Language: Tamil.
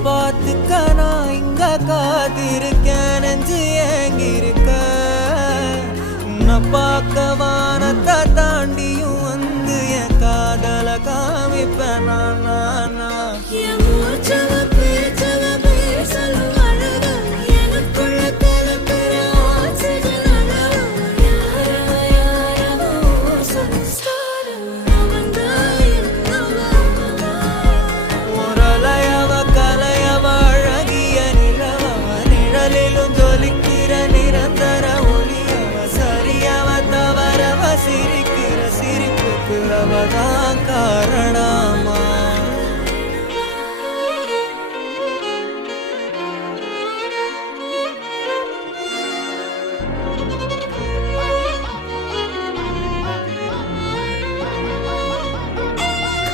பார்த்துக்க நான் இங்க காத்திருக்கேன் நெஞ்சு ஏங்கிருக்க உன்னை பார்க்க வானத்தை தாண்டியும் வந்து என் காதல காமிப்பேன் நான்